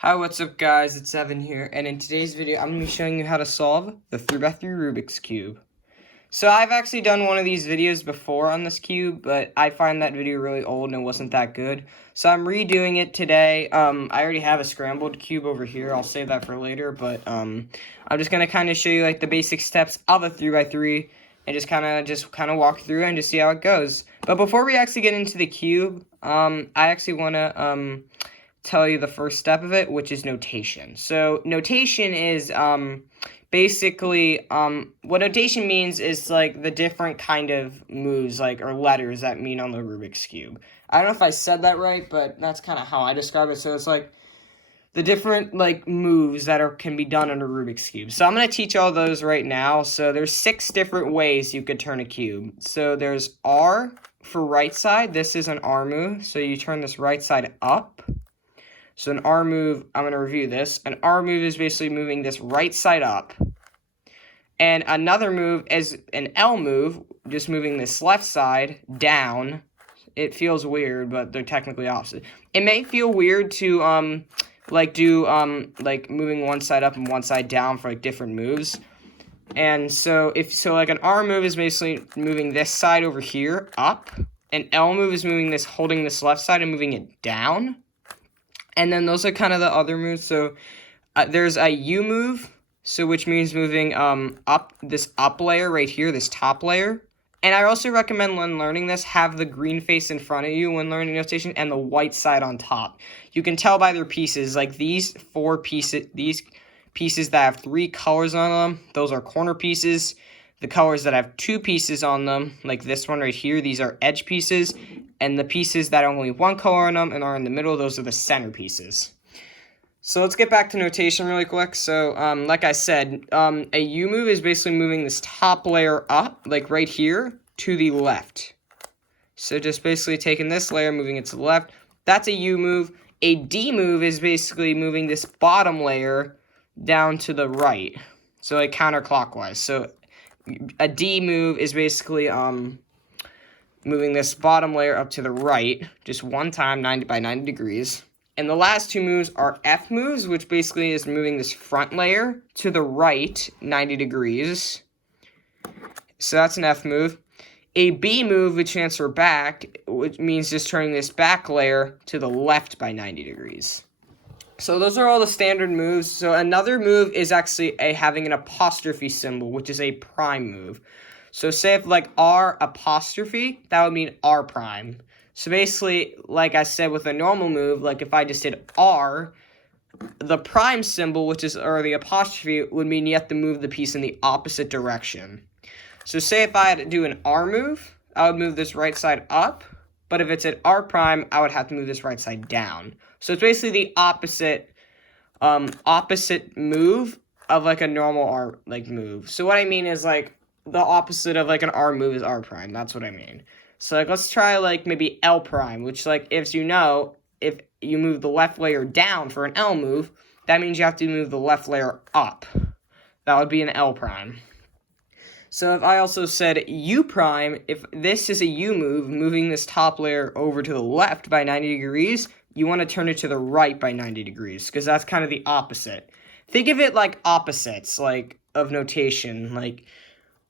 Hi, what's up guys, it's Evan here, and in today's video I'm going to be showing you how to solve the 3x3 Rubik's Cube. So I've actually done one of these videos before on this cube, but I find that video really old and it wasn't that good. So I'm redoing it today. I already have a scrambled cube over here, I'll save that for later, but I'm just going to kind of show you like the basic steps of a 3x3 and just kind of walk through and just see how it goes. But before we actually get into the cube, I actually want to tell you the first step of it, which is notation. So notation is basically what notation means is like the different kind of moves or letters that mean on the Rubik's Cube. I don't know if I said that right, but that's kind of how I describe it. So it's like the different moves that can be done on a Rubik's Cube. So I'm going to teach all those right now. So there's 6 different ways you could turn a cube. So there's R for right side. This is an R move. So you turn this right side up. So an R move, I'm going to review this. An R move is basically moving this right side up. And another move is an L move, just moving this left side down. It feels weird, but they're technically opposite. It may feel weird to do moving one side up and one side down for different moves. And so an R move is basically moving this side over here up. An L move is holding this left side and moving it down. And then those are kind of the other moves. So there's a U move, which means moving up this up layer right here, this top layer. And I also recommend when learning this, have the green face in front of you when learning notation and the white side on top. You can tell by their pieces, like these pieces that have 3 colors on them, those are corner pieces. The colors that have 2 pieces on them, like this one right here, these are edge pieces. And the pieces that have only 1 color on them and are in the middle, those are the center pieces. So let's get back to notation really quick. So like I said, a U move is basically moving this top layer up, like right here, to the left. So just basically taking this layer, moving it to the left. That's a U move. A D move is basically moving this bottom layer down to the right. So like counterclockwise. So a D move is basically moving this bottom layer up to the right, just one time, 90 by 90 degrees. And the last 2 moves are F moves, which basically is moving this front layer to the right, 90 degrees. So that's an F move. A B move, which stands for back, which means just turning this back layer to the left by 90 degrees. So those are all the standard moves. So another move is actually having an apostrophe symbol, which is a prime move. So say if R apostrophe, that would mean R prime. So basically, like I said with a normal move, if I just did R, the prime symbol, or the apostrophe, would mean you have to move the piece in the opposite direction. So say if I had to do an R move, I would move this right side up. But if it's an R prime, I would have to move this right side down. So it's basically the opposite move of a normal R move. So what I mean is the opposite of an R move is R prime. That's what I mean. So let's try maybe L prime, which if you move the left layer down for an L move, that means you have to move the left layer up. That would be an L prime. So if I also said U prime, if this is a U move, moving this top layer over to the left by 90 degrees, you want to turn it to the right by 90 degrees, because that's kind of the opposite. Think of it like opposites, of notation,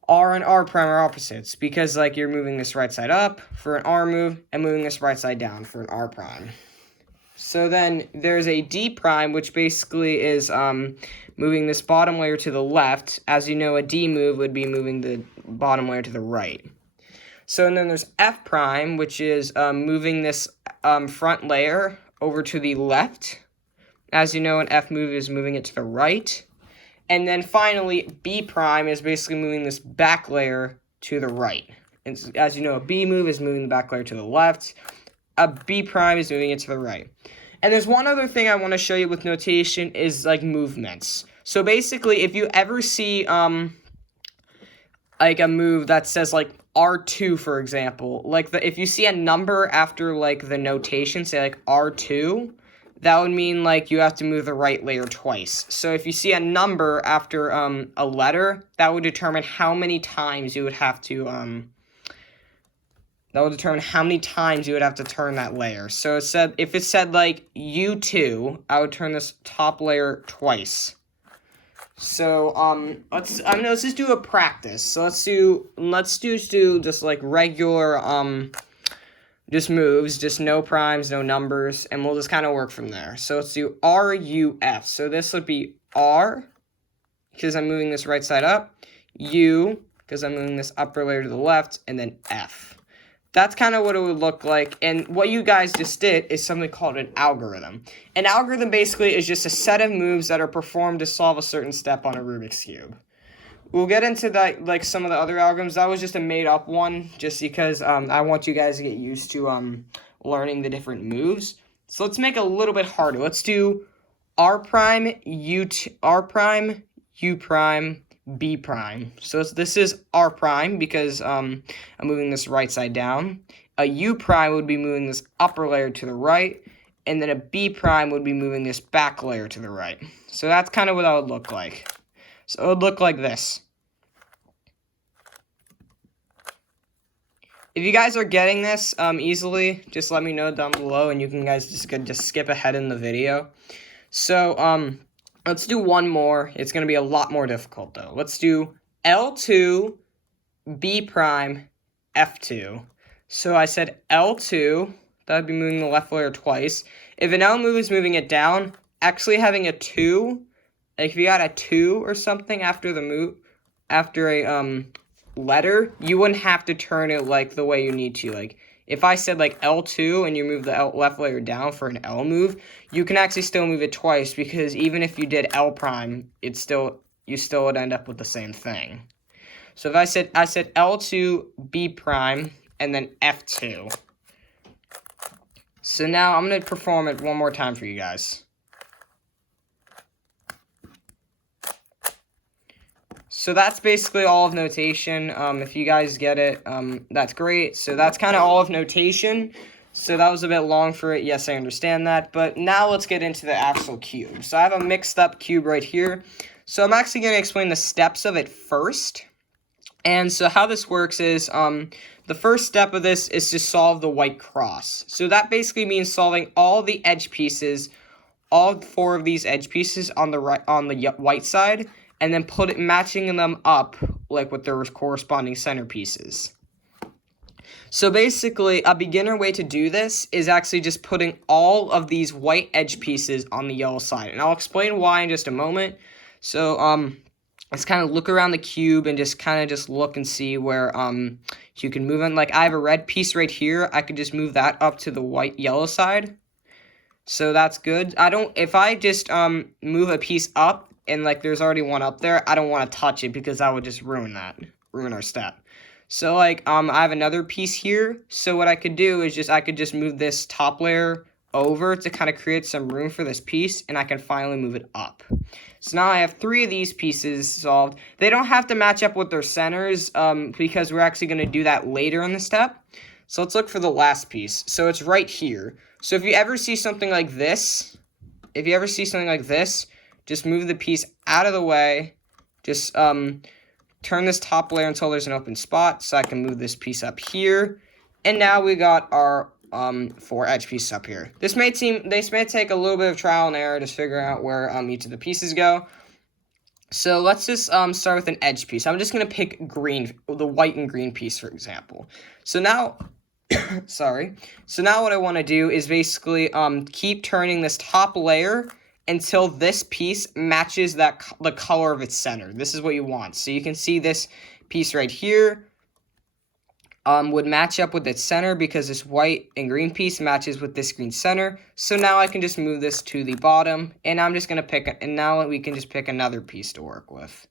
R and R prime are opposites, because you're moving this right side up for an R move and moving this right side down for an R prime. So then there's a D prime, which basically is moving this bottom layer to the left. As you know, a D move would be moving the bottom layer to the right. So and then there's F prime, which is moving this front layer over to the left. As you know, an F move is moving it to the right. And then finally, B prime is basically moving this back layer to the right. And as you know, a B move is moving the back layer to the left. A B prime is moving it to the right. And there's one other thing I want to show you with notation is movements. So basically, if you ever see a move that says R2, for example, if you see a number after the notation, say R2, that would mean you have to move the right layer twice. So if you see a number after a letter, that would determine how many times you would have to that will determine how many times you would have to turn that layer. So it said, if it said like U2, I would turn this top layer twice. So let's just do a practice. So let's do just like regular just moves, just no primes, no numbers, and we'll just kind of work from there. So let's do RUF. So this would be R, because I'm moving this right side up, U, because I'm moving this upper layer to the left, and then F. That's kind of what it would look like, and what you guys just did is something called an algorithm. An algorithm basically is just a set of moves that are performed to solve a certain step on a Rubik's Cube. We'll get into that, like some of the other algorithms. That was just a made-up one, just because I want you guys to get used to learning the different moves. So let's make it a little bit harder. Let's do R prime, R prime, U prime, B prime. So this is R prime because I'm moving this right side down. A U prime would be moving this upper layer to the right, and then a B prime would be moving this back layer to the right. So that's kind of what that would look like. So it would look like this. If you guys are getting this easily, just let me know down below, and you can guys just skip ahead in the video. So let's do one more. It's going to be a lot more difficult, though. Let's do L2, B prime, F2. So I said L2, that would be moving the left layer twice. If an L move is moving it down, actually having a 2, like if you got a 2 or something after the move, after a letter, you wouldn't have to turn it like the way you need to. Like if I said like L2 and you move the left layer down for an L move, you can actually still move it twice, because even if you did L prime, you still would end up with the same thing. So if I said L2, B prime, and then F2. So now I'm going to perform it one more time for you guys. So that's basically all of notation. If you guys get it, that's great. So that's kind of all of notation. So that was a bit long for it. Yes, I understand that. But now let's get into the actual cube. So I have a mixed up cube right here. So I'm actually going to explain the steps of it first. And so how this works is the first step of this is to solve the white cross. So that basically means solving all the edge pieces, all 4 of these edge pieces on the white side, and then matching them up like with their corresponding centerpieces. So basically, a beginner way to do this is actually just putting all of these white edge pieces on the yellow side, and I'll explain why in just a moment. So let's kind of look around the cube and just look and see where you can move on. Like I have a red piece right here, I could just move that up to the yellow side. So that's good. If I just move a piece up and like there's already one up there, I don't want to touch it because that would just ruin our step. So like I have another piece here. So what I could do is I could just move this top layer over to kind of create some room for this piece, and I can finally move it up. So now I have 3 of these pieces solved. They don't have to match up with their centers because we're actually going to do that later in the step. So let's look for the last piece. So it's right here. So if you ever see something like this, just move the piece out of the way. Just turn this top layer until there's an open spot, so I can move this piece up here. And now we got our 4 edge pieces up here. This may take a little bit of trial and error to figure out where each of the pieces go. So let's just start with an edge piece. I'm just gonna pick the white and green piece, for example. So now, So now what I want to do is basically keep turning this top layer until this piece matches the color of its center. This is what you want. So you can see this piece right here would match up with its center because this white and green piece matches with this green center. So now I can just move this to the bottom, and I'm just going to now we can just pick another piece to work with.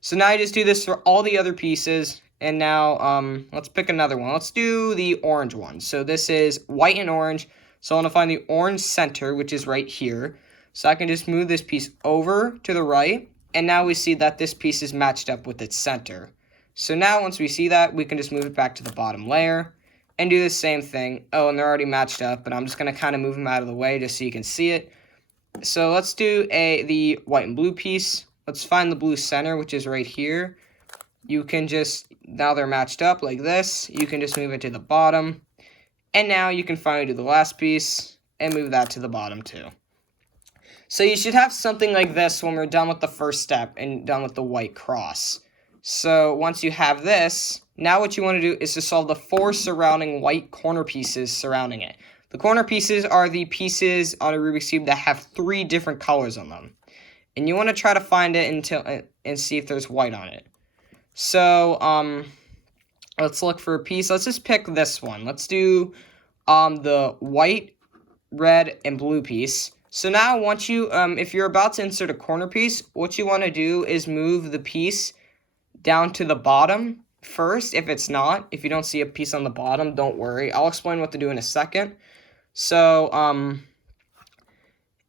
So now I just do this for all the other pieces, and now let's pick another one. Let's do the orange one. So this is white and orange, so I want to find the orange center, which is right here. So I can just move this piece over to the right, and now we see that this piece is matched up with its center. So now once we see that, we can just move it back to the bottom layer and do the same thing. Oh, and they're already matched up, but I'm just going to kind of move them out of the way just so you can see it. So let's do the white and blue piece. Let's find the blue center, which is right here. You can just now they're matched up like this. You can just move it to the bottom. And now you can finally do the last piece and move that to the bottom too. So you should have something like this when we're done with the first step and done with the white cross. So once you have this, now what you want to do is to solve the 4 surrounding white corner pieces surrounding it. The corner pieces are the pieces on a Rubik's Cube that have 3 different colors on them. And you want to try to find it and see if there's white on it. So, let's look for a piece. Let's just pick this one. Let's do the white, red, and blue piece. So now once you, if you're about to insert a corner piece, what you want to do is move the piece down to the bottom first. If it's not, if you don't see a piece on the bottom, don't worry. I'll explain what to do in a second. So,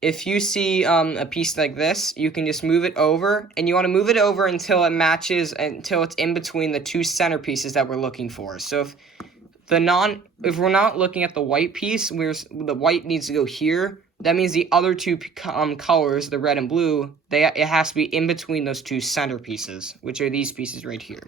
if you see a piece like this, you can just move it over, and you want to move it over until it matches, until it's in between the 2 centerpieces that we're looking for. So if we're not looking at the white piece, the white needs to go here. That means the other 2 colors, the red and blue, it has to be in between those 2 centerpieces, which are these pieces right here.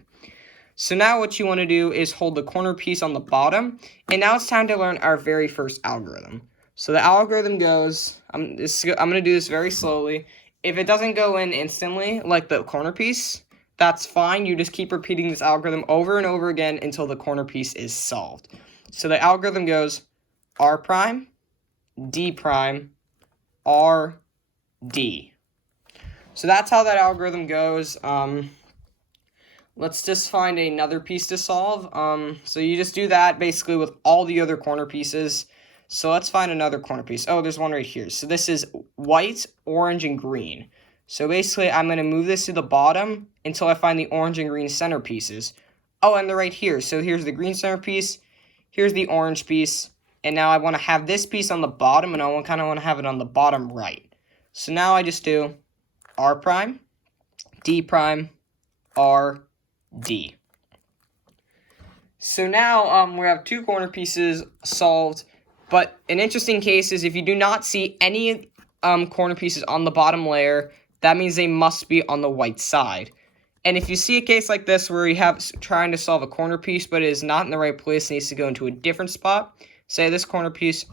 So now what you want to do is hold the corner piece on the bottom, and now it's time to learn our very first algorithm. So the algorithm goes, I'm going to do this very slowly. If it doesn't go in instantly, like the corner piece, that's fine. You just keep repeating this algorithm over and over again until the corner piece is solved. So the algorithm goes R prime, D prime, R, D. So that's how that algorithm goes. Let's just find another piece to solve. So you just do that basically with all the other corner pieces. So let's find another corner piece. Oh, there's one right here. So this is white, orange, and green. So basically, I'm going to move this to the bottom until I find the orange and green centerpieces. Oh, and they're right here. So here's the green centerpiece. Here's the orange piece. And now I want to have this piece on the bottom, and I kind of want to have it on the bottom right. So now I just do R prime, D prime, R, D. So now we have 2 corner pieces solved. But an interesting case is if you do not see any corner pieces on the bottom layer, that means they must be on the white side. And if you see a case like this where you have trying to solve a corner piece, but it is not in the right place, it needs to go into a different spot. Say this corner piece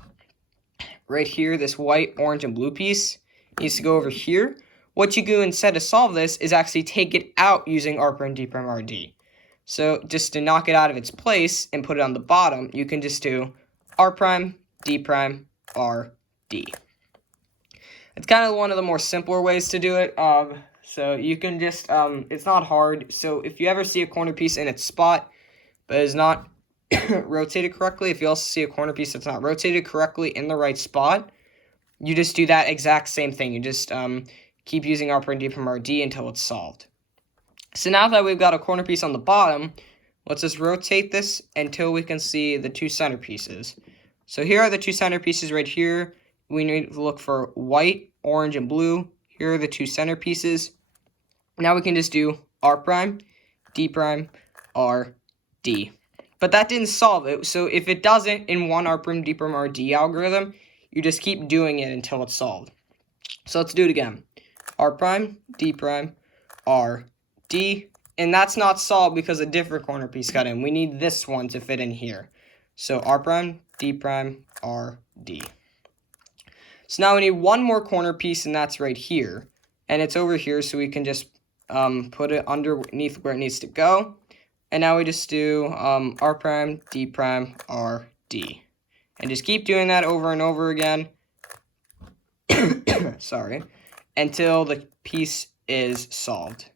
right here, this white, orange, and blue piece needs to go over here. What you do instead to solve this is actually take it out using R prime, D prime, R, D. So just to knock it out of its place and put it on the bottom, you can just do R prime, D prime, R, D. It's kind of one of the more simpler ways to do it. So you can just, it's not hard. So if you ever see a corner piece in its spot, but is not rotated correctly, if you also see a corner piece that's not rotated correctly in the right spot, you just do that exact same thing. You just keep using R prime, D prime, R, D until it's solved. So now that we've got a corner piece on the bottom, let's just rotate this until we can see the 2 centerpieces. So here are the 2 centerpieces right here. We need to look for white, orange, and blue. Here are the 2 centerpieces. Now we can just do R prime, D prime, R, D. But that didn't solve it. So if it doesn't in one R prime, D prime, R, D algorithm, you just keep doing it until it's solved. So let's do it again. R prime, D prime, R, D. And that's not solved because a different corner piece got in. We need this one to fit in here. So R prime, D prime, R, D. So now we need one more corner piece, and that's right here. And it's over here, so we can just put it underneath where it needs to go. And now we just do R prime, D prime, R, D. And just keep doing that over and over again. Sorry. Until the piece is solved.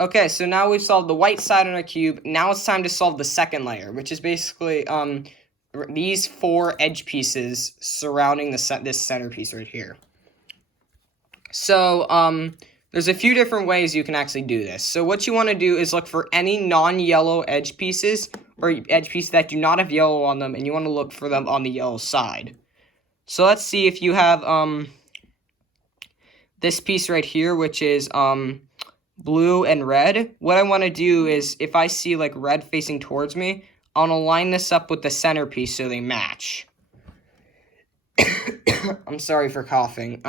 Okay, so now we've solved the white side on our cube. Now it's time to solve the second layer, which is basically these 4 edge pieces surrounding this centerpiece right here. So there's a few different ways you can actually do this. So what you want to do is look for any non-yellow edge pieces or edge pieces that do not have yellow on them, and you want to look for them on the yellow side. So let's see if you have this piece right here, which is blue and red. What I want to do is, if I see like red facing towards me, I want to line this up with the centerpiece so they match. I'm sorry for coughing.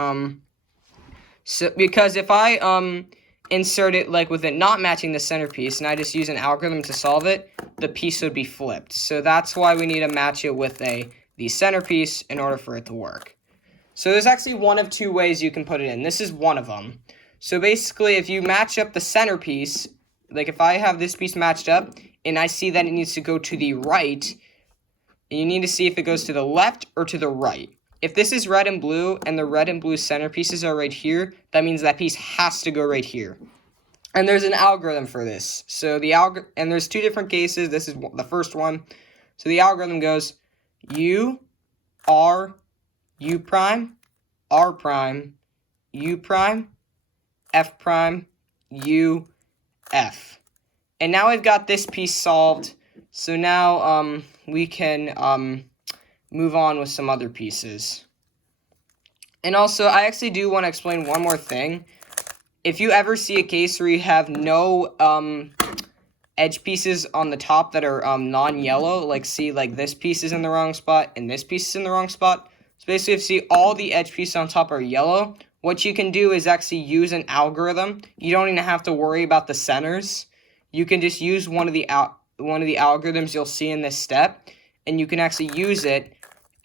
So because if I insert it like with it not matching the centerpiece and I just use an algorithm to solve it, the piece would be flipped. So that's why we need to match it with the centerpiece in order for it to work. So there's actually one of two ways you can put it in. This is one of them. So basically, if you match up the centerpiece, like if I have this piece matched up and I see that it needs to go to the right, and you need to see if it goes to the left or to the right. If this is red and blue and the red and blue centerpieces are right here, that means that piece has to go right here. And there's an algorithm for this. So and there's two different cases. This is the first one. So the algorithm goes U, R, U prime, R prime, U prime, F prime, U, F. And now we've got this piece solved. So now we can move on with some other pieces. And also, I actually do want to explain one more thing. If you ever see a case where you have no edge pieces on the top that are non-yellow, like see like this piece is in the wrong spot and this piece is in the wrong spot. So basically, if you see all the edge pieces on top are yellow, what you can do is actually use an algorithm. You don't even have to worry about the centers. You can just use one of the algorithms you'll see in this step, and you can actually use it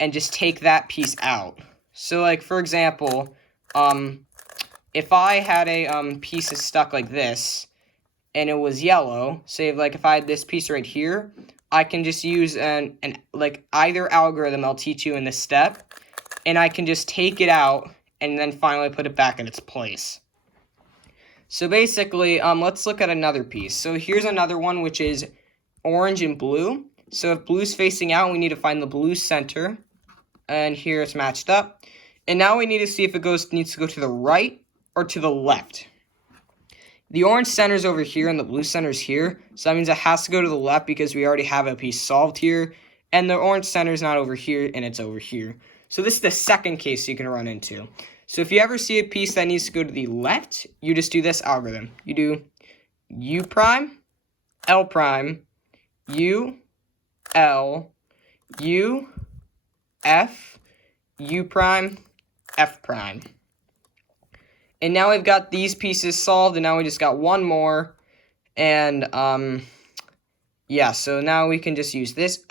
and just take that piece out. So like for example, if I had a piece is stuck like this and it was yellow, say like if I had this piece right here, I can just use an like either algorithm I'll teach you in this step, and I can just take it out and then finally put it back in its place. So basically, let's look at another piece. So here's another one which is orange and blue. So if blue's facing out, we need to find the blue center. And here it's matched up. And now we need to see if it needs to go to the right or to the left. The orange center's over here and the blue center's here. So that means it has to go to the left because we already have a piece solved here. And the orange center's not over here and it's over here. So this is the second case you can run into. So if you ever see a piece that needs to go to the left, you just do this algorithm. You do U prime, L prime, U, L, U, F, U prime, F prime. And now we've got these pieces solved, and now we just got one more. And, yeah, so now we can just use this,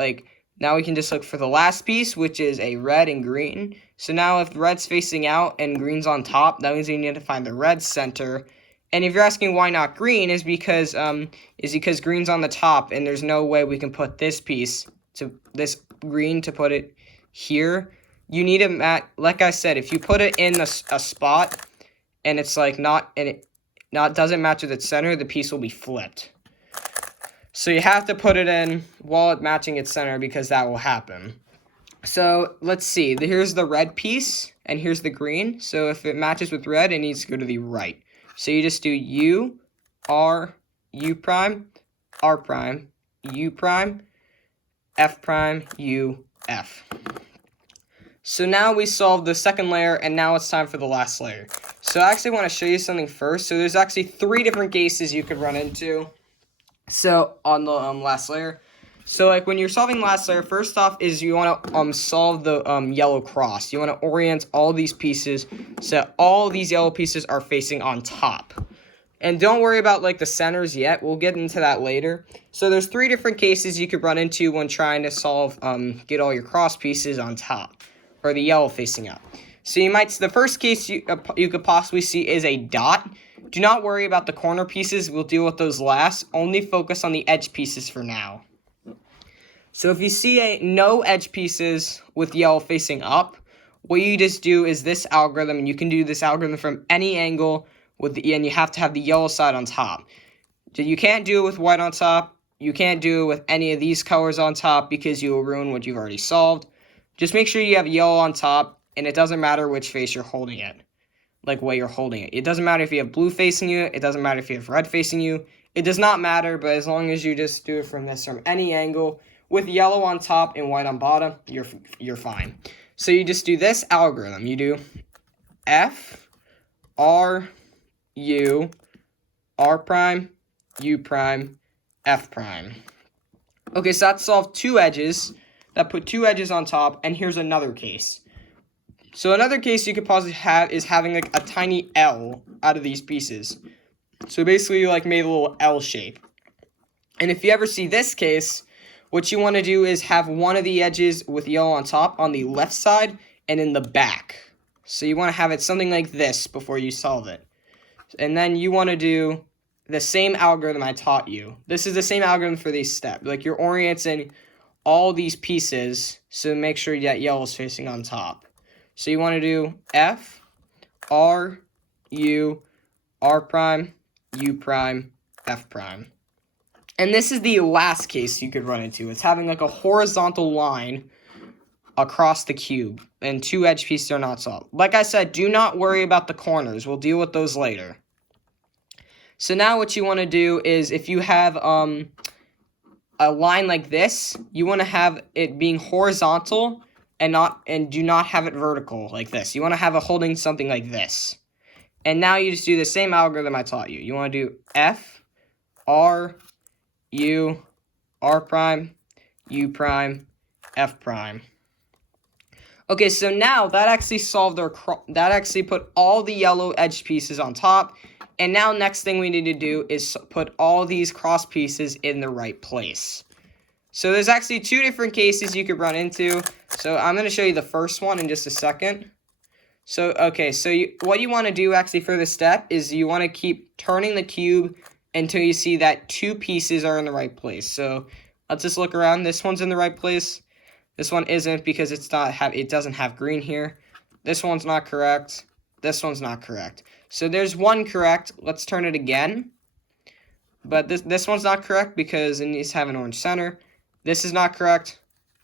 now we can just look for the last piece, which is a red and green. So now if red's facing out and green's on top, that means we need to find the red center. And if you're asking why not green, is because green's on the top, and there's no way we can put this green to put it here. You need to like I said, if you put it in a spot and it's like doesn't match with its center, the piece will be flipped. So you have to put it in while it's matching its center because that will happen. So let's see. Here's the red piece and here's the green. So if it matches with red, it needs to go to the right. So you just do U, R, U prime, R prime, U prime, F prime, U, F. So now we solved the second layer, and now it's time for the last layer. So I actually want to show you something first. So there's actually 3 different cases you could run into. So on the last layer. So like when you're solving last layer, first off is you want to solve the yellow cross. You want to orient all these pieces so all these yellow pieces are facing on top. And don't worry about like the centers yet. We'll get into that later. So there's 3 different cases you could run into when trying to solve get all your cross pieces on top, or the yellow facing up. So the first case you could possibly see is a dot. Do not worry about the corner pieces. We'll deal with those last. Only focus on the edge pieces for now. So if you see no edge pieces with yellow facing up, what you just do is this algorithm, and you can do this algorithm from any angle and you have to have the yellow side on top. So you can't do it with white on top. You can't do it with any of these colors on top because you will ruin what you've already solved. Just make sure you have yellow on top, and it doesn't matter which face you're holding it, like way you're holding it. It doesn't matter if you have blue facing you. It doesn't matter if you have red facing you. It does not matter, but as long as you just do it from any angle with yellow on top and white on bottom, you're fine. So you just do this algorithm. You do F, R, U, R prime, U prime, F prime. Okay, so that solved 2 edges. That put 2 edges on top, and here's another case. So another case you could possibly have is having like a tiny L out of these pieces. So basically you like made a little L shape. And if you ever see this case, what you want to do is have one of the edges with yellow on top on the left side and in the back. So you want to have it something like this before you solve it. And then you want to do the same algorithm I taught you. This is the same algorithm for these steps. Like you're orienting all these pieces, so make sure that yellow is facing on top. So you want to do F, R, U, R prime, U prime, F prime. And this is the last case you could run into. It's having like a horizontal line across the cube, and two edge pieces are not solved. Like I said, do not worry about the corners. We'll deal with those later. So now what you want to do is if you have a line like this, you want to have it being horizontal and do not have it vertical like this. You want to have it holding something like this. And now you just do the same algorithm I taught you. You want to do F, R, U, R prime, U prime, F prime. Okay, so now that actually that actually put all the yellow edge pieces on top. And now next thing we need to do is put all these cross pieces in the right place. So there's actually two different cases you could run into. So I'm going to show you the first one in just a second. So, okay, so what you want to do actually for this step is you want to keep turning the cube until you see that two pieces are in the right place. So let's just look around. This one's in the right place. This one isn't because it doesn't have green here. This one's not correct. This one's not correct. So there's one correct. Let's turn it again. But this one's not correct because it needs to have an orange center. This is not correct,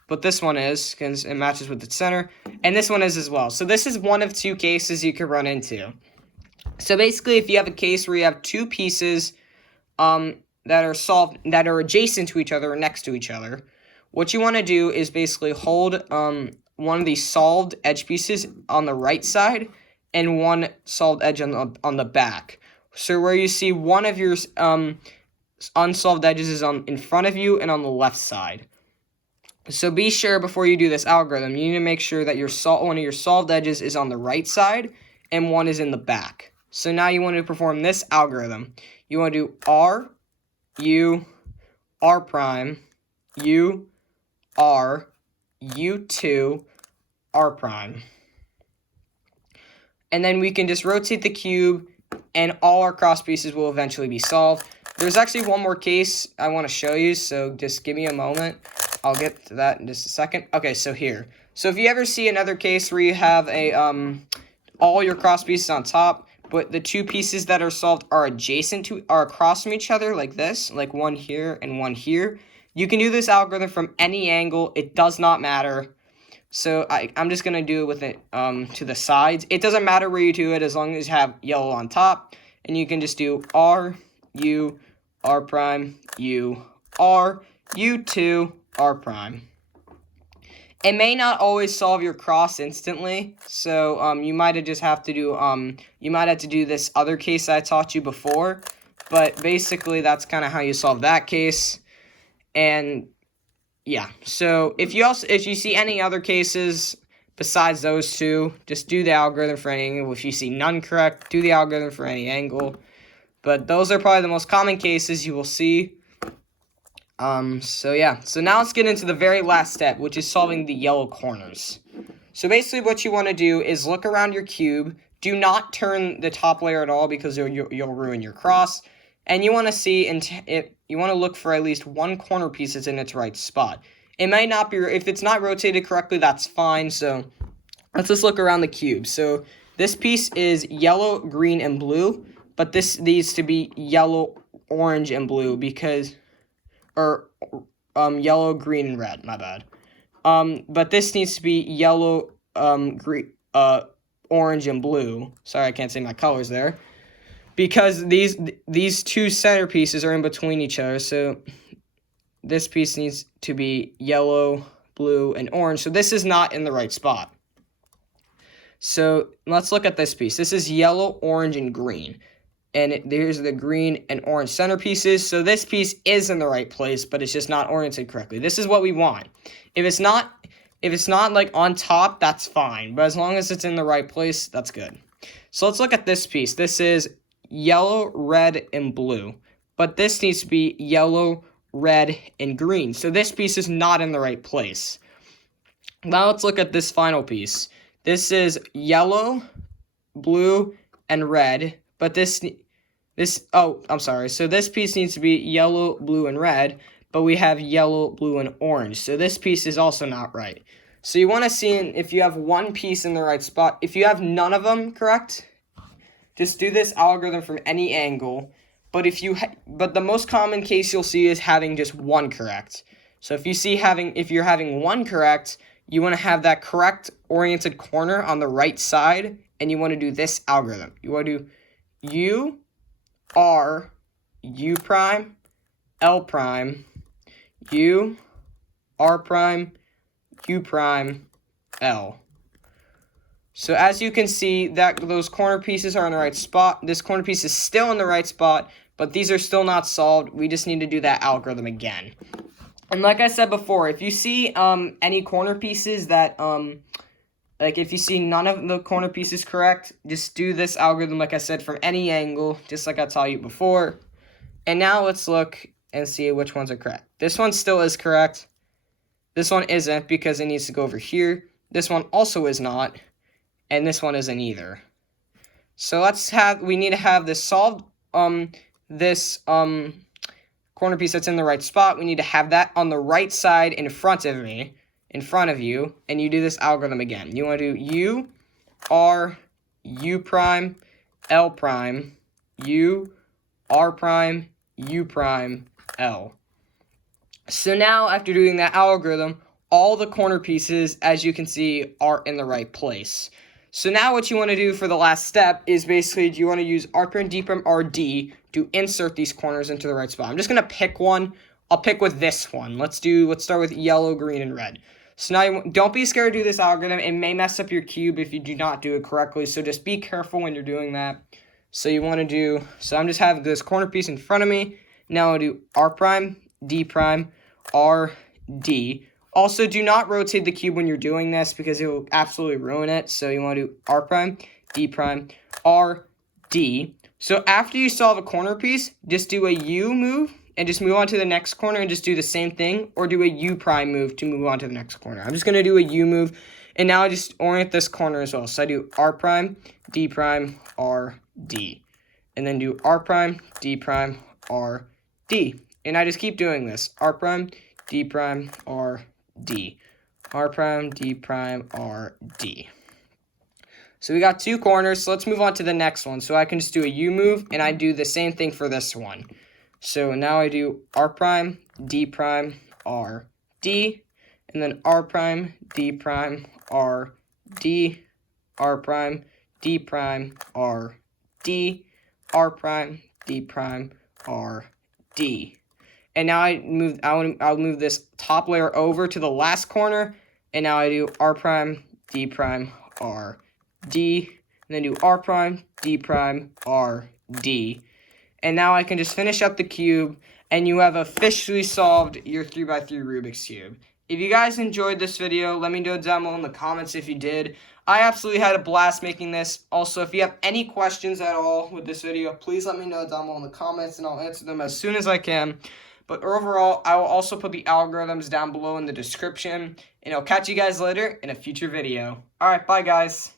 but this one is because it matches with the center. And this one is as well. So this is one of two cases you could run into. So basically, if you have a case where you have two pieces that are adjacent to each other or next to each other, what you want to do is basically hold one of these solved edge pieces on the right side and one solved edge on the back. So where you see one of your unsolved edges is in front of you and on the left side. So be sure before you do this algorithm, you need to make sure that one of your solved edges is on the right side and one is in the back. So now you want to perform this algorithm. You want to do R, U, R prime, U, R, U2, R prime. And then we can just rotate the cube and all our cross pieces will eventually be solved. There's actually one more case I want to show you, so just give me a moment. I'll get to that in just a second. Okay, so here. So if you ever see another case where you have all your cross pieces on top, but the two pieces that are solved are across from each other like this, like one here and one here, you can do this algorithm from any angle. It does not matter. So I'm just going to do it with it to the sides. It doesn't matter where you do it as long as you have yellow on top. And you can just do R, U, R prime, U, R, U2, R prime. It may not always solve your cross instantly. So you might have to do this other case I taught you before. But basically that's kind of how you solve that case. And yeah, so if you see any other cases besides those two, just do the algorithm for any angle. If you see none correct, do the algorithm for any angle. But those are probably the most common cases you will see. So yeah, so now let's get into the very last step, which is solving the yellow corners. So basically what you want to do is look around your cube. Do not turn the top layer at all because you'll ruin your cross. And you want to see, you want to look for at least one corner piece that's in its right spot. It might not be, if it's not rotated correctly, that's fine. So let's just look around the cube. So this piece is yellow, green, and blue, but this needs to be yellow, orange, and blue yellow, green, and red, my bad. But this needs to be yellow, green, orange, and blue. Sorry, I can't say my colors there. Because these two center pieces are in between each other, so this piece needs to be yellow, blue, and orange. So this is not in the right spot. So let's look at this piece. This is yellow, orange, and green. And there's the green and orange center pieces. So this piece is in the right place, but it's just not oriented correctly. This is what we want. If it's not If it's not like on top, that's fine. But as long as it's in the right place, that's good. So let's look at this piece. This is yellow, red, and blue. But this needs to be yellow, red, and green. So this piece is not in the right place. Now let's look at this final piece. This is yellow, blue, and red. But I'm sorry. So this piece needs to be yellow, blue, and red. But we have yellow, blue, and orange. So this piece is also not right. So you want to see if you have one piece in the right spot. If you have none of them correct, just do this algorithm from any angle. But but the most common case you'll see is having just one correct. So if you're having one correct, you want to have that correct oriented corner on the right side, and you want to do this algorithm. You want to do U, R, U prime, L prime, U, R prime, U prime, L. So as you can see, those corner pieces are in the right spot. This corner piece is still in the right spot, but these are still not solved. We just need to do that algorithm again. And like I said before, if you see any corner pieces that like if you see none of the corner pieces correct, just do this algorithm like I said from any angle, just like I taught you before. And now let's look and see which ones are correct. This one still is correct. This one isn't because it needs to go over here. This one also is not. And this one isn't either. So we need to have this solved, this corner piece that's in the right spot. We need to have that on the right side in front of you, and you do this algorithm again. You want to do U, R, U prime, L prime, U, R prime, U prime, L. So now, after doing that algorithm, all the corner pieces, as you can see, are in the right place. So now what you want to do for the last step is basically, you want to use R prime, D prime, R, D to insert these corners into the right spot. I'm just going to pick one. I'll pick with this one. Let's start with yellow, green, and red. So now don't be scared to do this algorithm. It may mess up your cube if you do not do it correctly. So just be careful when you're doing that. So I'm just having this corner piece in front of me. Now I'll do R prime, D prime, R, D. Also, do not rotate the cube when you're doing this because it will absolutely ruin it. So you want to do R prime, D prime, R, D. So after you solve a corner piece, just do a U move and just move on to the next corner and just do the same thing, or do a U prime move to move on to the next corner. I'm just going to do a U move, and now I just orient this corner as well. So I do R prime, D prime, R, D. And then do R prime, D prime, R, D. And I just keep doing this. R prime, D prime, R, D. R prime, D prime, R, D. So we got two corners, so let's move on to the next one. So I can just do a U move, and I do the same thing for this one. So now I do R prime, D prime, R, D, and then R prime, D prime, R, D, R prime, D prime, R, D, R prime, D prime, R, D. And now I'll move this top layer over to the last corner, and now I do R prime, D prime, R, D, and then do R prime, D prime, R, D. And now I can just finish up the cube, and you have officially solved your 3x3 Rubik's Cube. If you guys enjoyed this video, let me know down below in the comments if you did. I absolutely had a blast making this. Also, if you have any questions at all with this video, please let me know down below in the comments, and I'll answer them as soon as I can. But overall, I will also put the algorithms down below in the description, and I'll catch you guys later in a future video. Alright, bye guys.